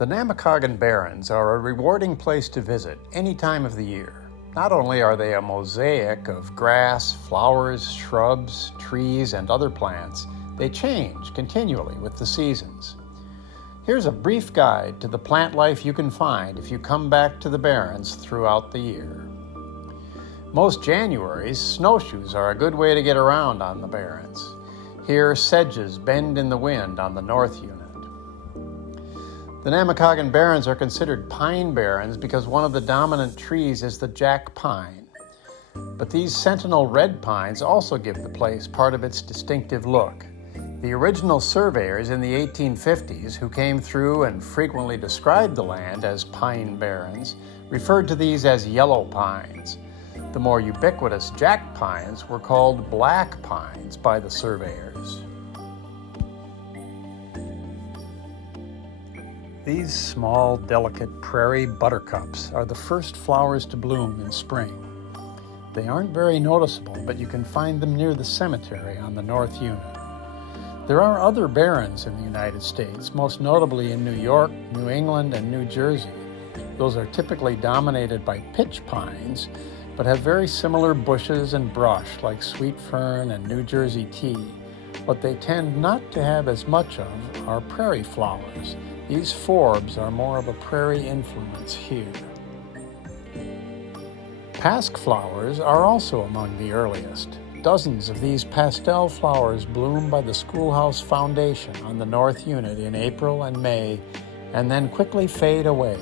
The Namakagon Barrens are a rewarding place to visit any time of the year. Not only are they a mosaic of grass, flowers, shrubs, trees, and other plants, they change continually with the seasons. Here's a brief guide to the plant life you can find if you come back to the Barrens throughout the year. Most Januaries, snowshoes are a good way to get around on the Barrens. Here, sedges bend in the wind on the north unit. The Namakagon Barrens are considered pine barrens because one of the dominant trees is the jack pine. But these sentinel red pines also give the place part of its distinctive look. The original surveyors in the 1850s, who came through and frequently described the land as pine barrens, referred to these as yellow pines. The more ubiquitous jack pines were called black pines by the surveyors. These small, delicate prairie buttercups are the first flowers to bloom in spring. They aren't very noticeable, but you can find them near the cemetery on the north unit. There are other barrens in the United States, most notably in New York, New England, and New Jersey. Those are typically dominated by pitch pines, but have very similar bushes and brush like sweet fern and New Jersey tea. What they tend not to have as much of are prairie flowers. These forbs are more of a prairie influence here. Pasque flowers are also among the earliest. Dozens of these pastel flowers bloom by the schoolhouse foundation on the north unit in April and May, and then quickly fade away.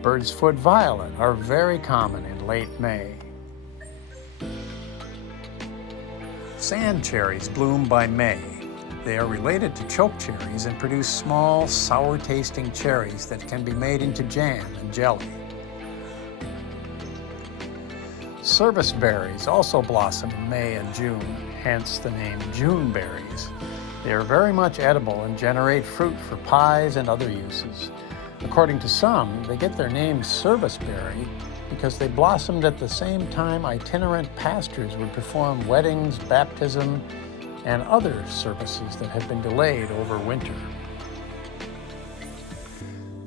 Bird's foot violet are very common in late May. Sand cherries bloom by May. They are related to chokecherries and produce small, sour-tasting cherries that can be made into jam and jelly. Service berries also blossom in May and June, hence the name June berries. They are very much edible and generate fruit for pies and other uses. According to some, they get their name serviceberry because they blossomed at the same time itinerant pastors would perform weddings, baptism, and other services that had been delayed over winter.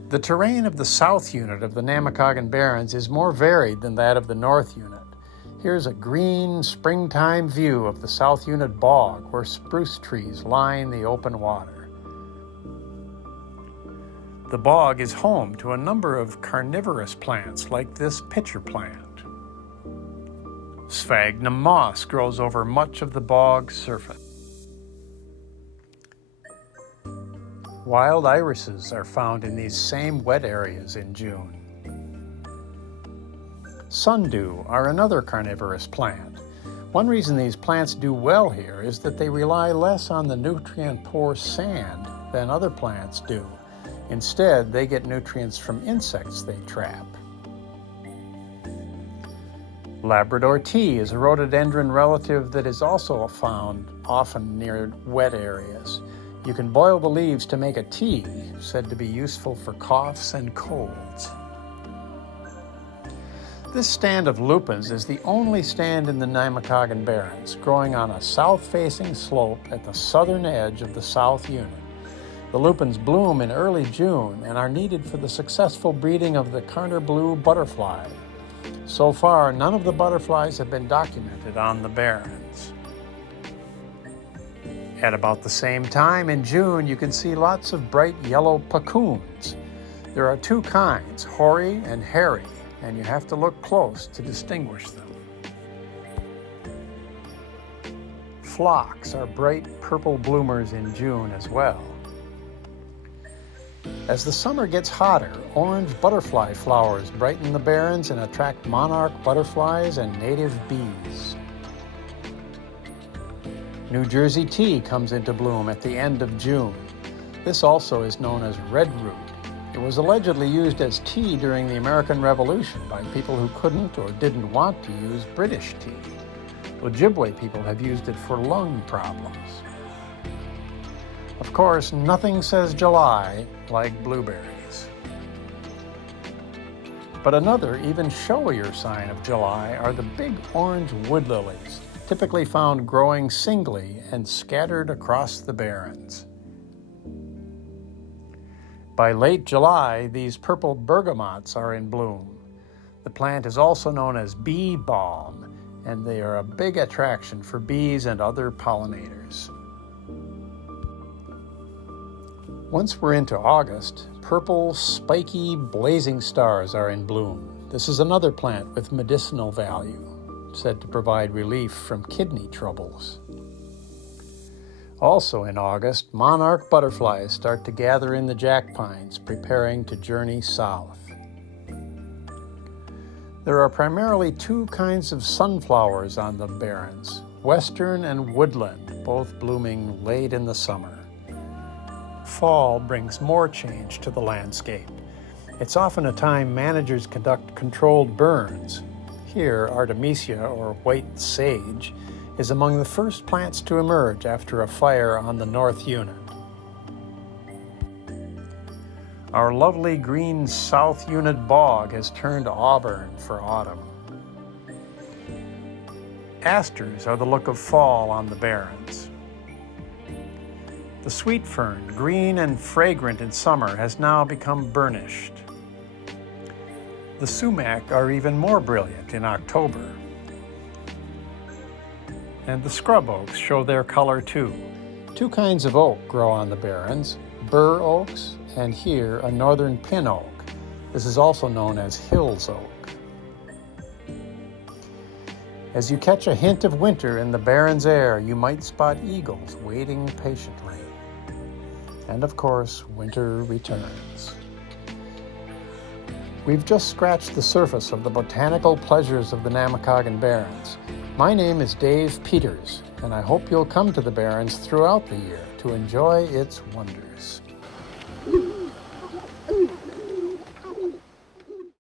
The terrain of the south unit of the Namakagon Barrens is more varied than that of the north unit. Here's a green, springtime view of the south unit bog where spruce trees line the open water. The bog is home to a number of carnivorous plants like this pitcher plant. Sphagnum moss grows over much of the bog surface. Wild irises are found in these same wet areas in June. Sundew are another carnivorous plant. One reason these plants do well here is that they rely less on the nutrient-poor sand than other plants do. Instead, they get nutrients from insects they trap. Labrador tea is a rhododendron relative that is also found often near wet areas. You can boil the leaves to make a tea, said to be useful for coughs and colds. This stand of lupins is the only stand in the Namakagon Barrens, growing on a south-facing slope at the southern edge of the south unit. The lupins bloom in early June and are needed for the successful breeding of the Carner blue butterfly. So far, none of the butterflies have been documented on the Barrens. At about the same time in June, you can see lots of bright yellow puccoons. There are two kinds, hoary and hairy, and you have to look close to distinguish them. Phlox are bright purple bloomers in June as well. As the summer gets hotter, orange butterfly flowers brighten the Barrens and attract monarch butterflies and native bees. New Jersey tea comes into bloom at the end of June. This also is known as redroot. It was allegedly used as tea during the American Revolution by people who couldn't or didn't want to use British tea. Ojibwe people have used it for lung problems. Of course, nothing says July like blueberries. But another, even showier sign of July are the big orange wood lilies, typically found growing singly and scattered across the Barrens. By late July, these purple bergamots are in bloom. The plant is also known as bee balm, and they are a big attraction for bees and other pollinators. Once we're into August, purple, spiky, blazing stars are in bloom. This is another plant with medicinal value, said to provide relief from kidney troubles. Also in August, monarch butterflies start to gather in the jack pines, preparing to journey south. There are primarily two kinds of sunflowers on the Barrens, western and woodland, both blooming late in the summer. Fall brings more change to the landscape. It's often a time managers conduct controlled burns. Here, Artemisia, or white sage, is among the first plants to emerge after a fire on the north unit. Our lovely green south unit bog has turned auburn for autumn. Asters are the look of fall on the Barrens. The sweet fern, green and fragrant in summer, has now become burnished. The sumac are even more brilliant in October. And the scrub oaks show their color too. Two kinds of oak grow on the Barrens, bur oaks and here a northern pin oak. This is also known as Hills oak. As you catch a hint of winter in the Barrens air, you might spot eagles waiting patiently. And of course, winter returns. We've just scratched the surface of the botanical pleasures of the Namakagon Barrens. My name is Dave Peters, and I hope you'll come to the Barrens throughout the year to enjoy its wonders.